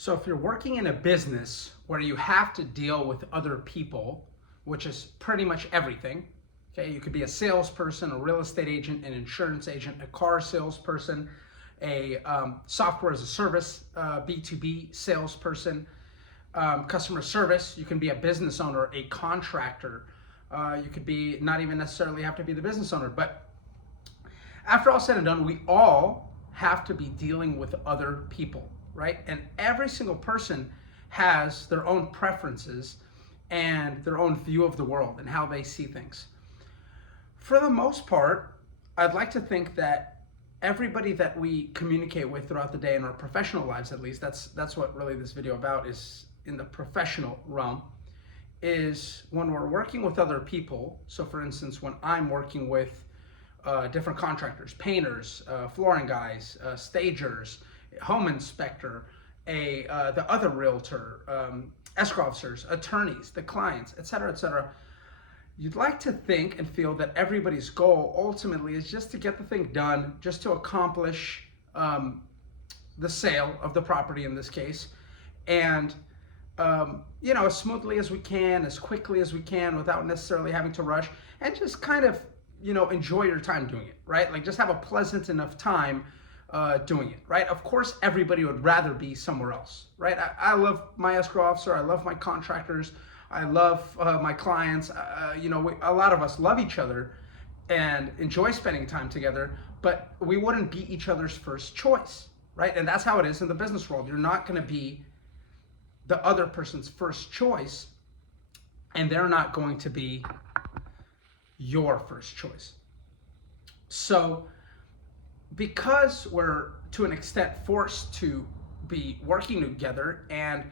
So if you're working in a business where you have to deal with other people, which is pretty much everything, okay, you could be a salesperson, a real estate agent, an insurance agent, a car salesperson, a software as a service, B2B salesperson, customer service. You can be a business owner, a contractor. You could be not even necessarily have to be the business owner, but after all said and done, we all have to be dealing with other people, right? And every single person has their own preferences and their own view of the world and how they see things. For the most part, I'd like to think that everybody that we communicate with throughout the day in our professional lives, at least, that's what really this video about is in the professional realm, is when we're working with other people. So for instance, when I'm working with different contractors, painters, flooring guys, stagers, home inspector, the other realtor, escrow officers, attorneys, the clients, etc., etc. You'd like to think and feel that everybody's goal ultimately is just to get the thing done, just to accomplish the sale of the property in this case, and as smoothly as we can, as quickly as we can, without necessarily having to rush, and just kind of enjoy your time doing it, right? Like just have a pleasant enough time doing it, right? Of course, everybody would rather be somewhere else, right? I love my escrow officer. I love my contractors. I love my clients. A lot of us love each other and enjoy spending time together, but we wouldn't be each other's first choice, right? And that's how it is in the business world. You're not going to be the other person's first choice, and they're not going to be your first choice. So because we're to an extent forced to be working together and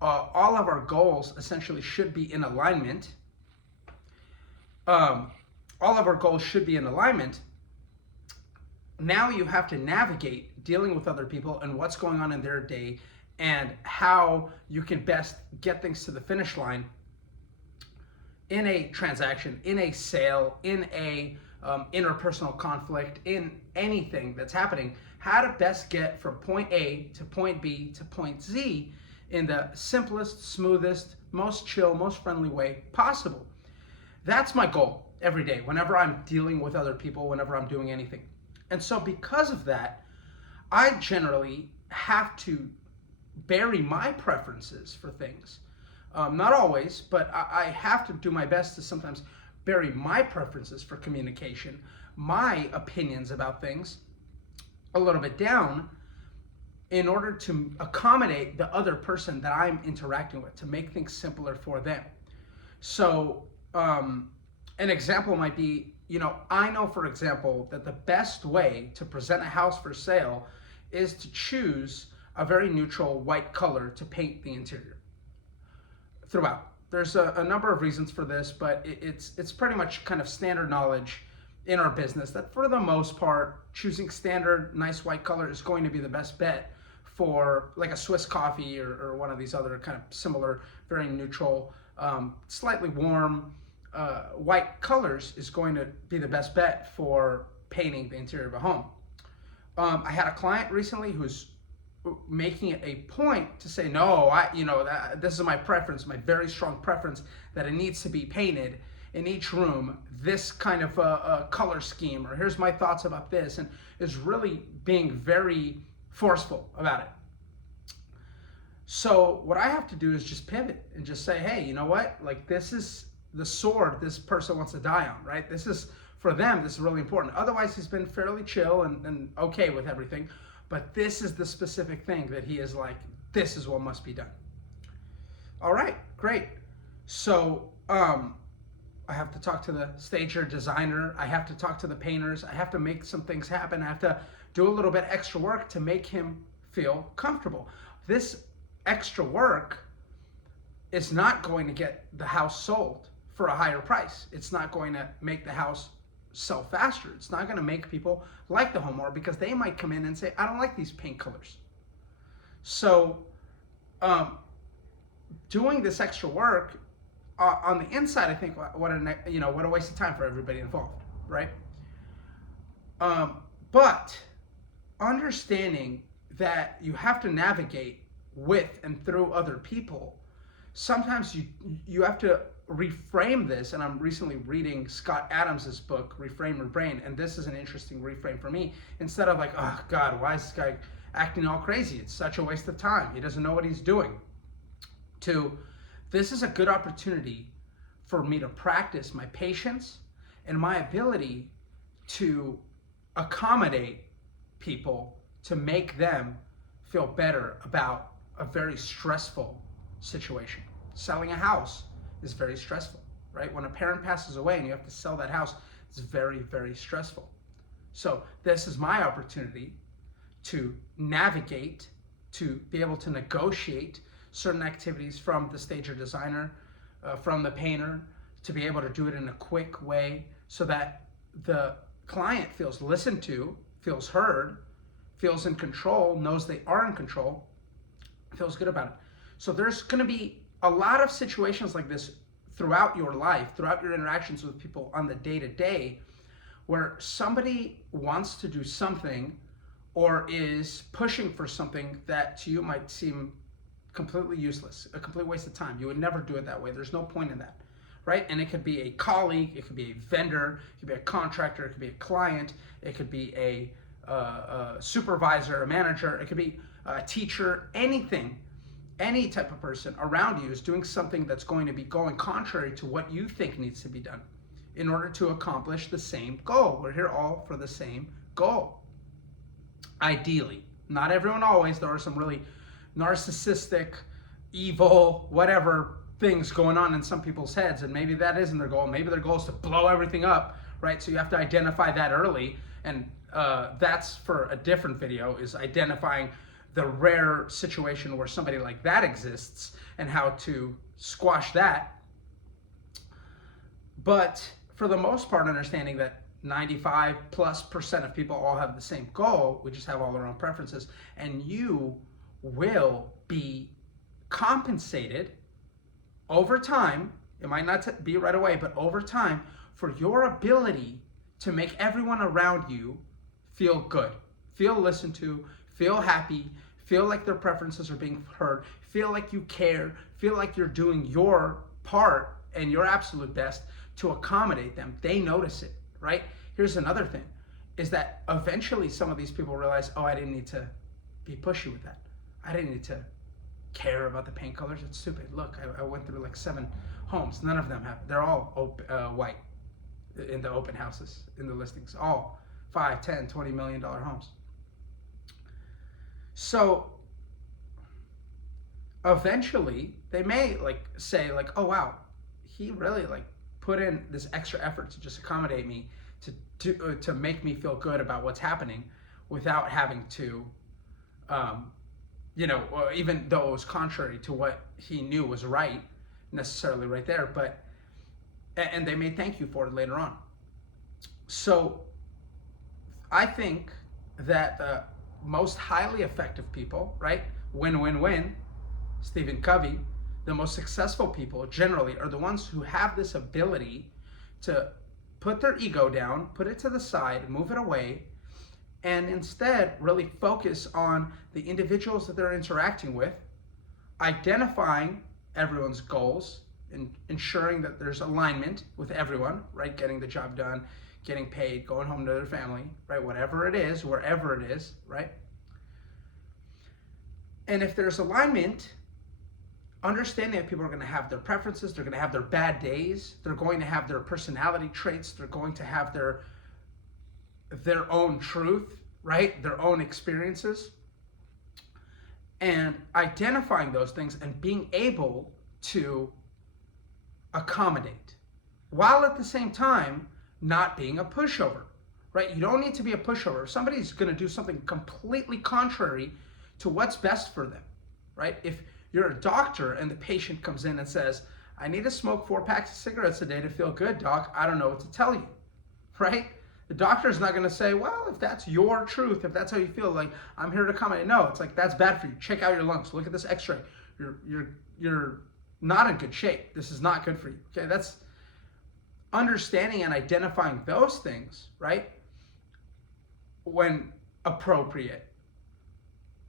all of our goals essentially should be in alignment, now you have to navigate dealing with other people and what's going on in their day and how you can best get things to the finish line in a transaction, in a sale, in a interpersonal conflict, in anything that's happening, how to best get from point A to point B to point Z in the simplest, smoothest, most chill, most friendly way possible. That's my goal every day, whenever I'm dealing with other people, whenever I'm doing anything. And so because of that, I generally have to bury my preferences for things. Not always, but I have to do my best to sometimes bury my preferences for communication, my opinions about things a little bit down in order to accommodate the other person that I'm interacting with, to make things simpler for them. So an example might be, I know, for example, that the best way to present a house for sale is to choose a very neutral white color to paint the interior throughout. There's a number of reasons for this, but it's pretty much kind of standard knowledge in our business that for the most part, choosing standard nice white color is going to be the best bet for like a Swiss coffee or one of these other kind of similar, very neutral, slightly warm white colors is going to be the best bet for painting the interior of a home. I had a client recently who's making it a point to say, no, this is my preference, my very strong preference, that it needs to be painted in each room this kind of a color scheme, or here's my thoughts about this, and is really being very forceful about it. So what I have to do is just pivot and just say, hey, you know what? Like, this is the sword this person wants to die on, right? This is, for them, this is really important. Otherwise, he's been fairly chill and okay with everything. But this is the specific thing that he is like, this is what must be done. All right, great. So I have to talk to the stager, designer. I have to talk to the painters. I have to make some things happen. I have to do a little bit extra work to make him feel comfortable. This extra work is not going to get the house sold for a higher price. It's not going to make the house sell faster. It's not going to make people like the home more, because they might come in and say, I don't like these paint colors. So doing this extra work on the inside, I think what a waste of time for everybody involved, right? But understanding that you have to navigate with and through other people, sometimes you have to reframe this. And I'm recently reading Scott Adams's book, Reframe Your Brain, and this is an interesting reframe for me. Instead of like, oh God, why is this guy acting all crazy? It's such a waste of time. He doesn't know what he's doing. To, this is a good opportunity for me to practice my patience and my ability to accommodate people, to make them feel better about a very stressful situation. Selling a house is very stressful, right? When a parent passes away and you have to sell that house, it's very, very stressful. So this is my opportunity to navigate, to be able to negotiate certain activities from the stage or designer, from the painter, to be able to do it in a quick way so that the client feels listened to, feels heard, feels in control, knows they are in control, feels good about it. So there's going to be a lot of situations like this throughout your life, throughout your interactions with people on the day-to-day, where somebody wants to do something or is pushing for something that to you might seem completely useless, a complete waste of time. You would never do it that way. There's no point in that, right? And it could be a colleague, it could be a vendor, it could be a contractor, it could be a client, it could be a supervisor, a manager, it could be a teacher, anything, any type of person around you is doing something that's going to be going contrary to what you think needs to be done in order to accomplish the same goal. We're here all for the same goal. Ideally, not everyone always. There are some really narcissistic, evil, whatever things going on in some people's heads, and maybe that isn't their goal. Maybe their goal is to blow everything up, right? So you have to identify that early, and that's for a different video, is identifying the rare situation where somebody like that exists and how to squash that. But for the most part, understanding that 95+% of people all have the same goal, we just have all our own preferences, and you will be compensated over time. It might not be right away, but over time, for your ability to make everyone around you feel good, feel listened to, feel happy, feel like their preferences are being heard, feel like you care, feel like you're doing your part and your absolute best to accommodate them. They notice it, right? Here's another thing, is that eventually some of these people realize, oh, I didn't need to be pushy with that. I didn't need to care about the paint colors. It's stupid. Look, I went through like 7 homes. None of them have, they're all white in the open houses, in the listings, all 5, 10, $20 million homes. So eventually they may like say like, oh wow, he really like put in this extra effort to just accommodate me, to make me feel good about what's happening without having to, even though it was contrary to what he knew was right, necessarily right there, but, and they may thank you for it later on. So I think that the most highly effective people, right? Win-win-win, Stephen Covey, the most successful people generally are the ones who have this ability to put their ego down, put it to the side, move it away, and instead really focus on the individuals that they're interacting with, identifying everyone's goals, and ensuring that there's alignment with everyone, right? Getting the job done, getting paid, going home to their family, right? Whatever it is, wherever it is, right? And if there's alignment, understanding that people are going to have their preferences, they're going to have their bad days, they're going to have their personality traits, they're going to have their own truth, right? Their own experiences. And identifying those things and being able to accommodate, while at the same time not being a pushover, right? You don't need to be a pushover. If somebody's going to do something completely contrary to what's best for them, right? If you're a doctor and the patient comes in and says, I need to smoke 4 packs of cigarettes a day to feel good, doc, I don't know what to tell you, right? The doctor's not going to say, well, if that's your truth, if that's how you feel, like, I'm here to accommodate. No, it's like, that's bad for you. Check out your lungs. Look at this x-ray. You're not in good shape. This is not good for you. Okay, that's understanding and identifying those things, right? When appropriate.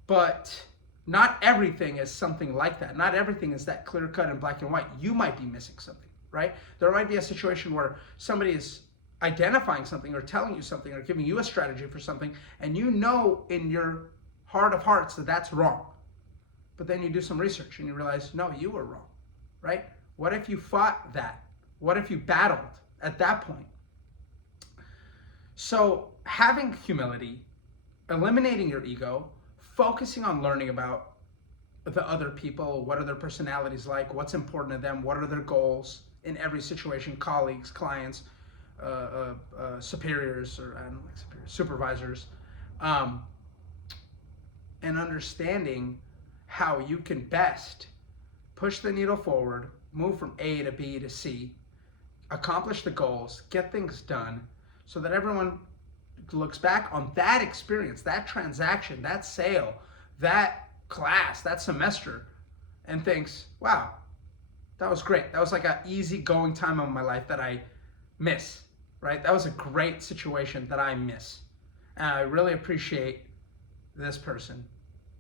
But Not everything is something like that. Not everything is that clear cut and black and white. You might be missing something, right? There might be a situation where somebody is identifying something or telling you something or giving you a strategy for something, and you know in your heart of hearts that that's wrong. But then you do some research and you realize, no, you were wrong, right? What if you fought that? What if you battled at that point? So having humility, eliminating your ego, focusing on learning about the other people, what are their personalities like, what's important to them, what are their goals in every situation, colleagues, clients, superiors, or I don't like superiors, supervisors, and understanding how you can best push the needle forward, move from A to B to C, accomplish the goals, get things done, so that everyone looks back on that experience, that transaction, that sale, that class, that semester, and thinks, wow, that was great. That was like an easy going time of my life that I miss, right? That was a great situation that I miss. And I really appreciate this person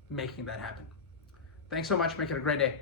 making that happen. Thanks so much. Make it a great day.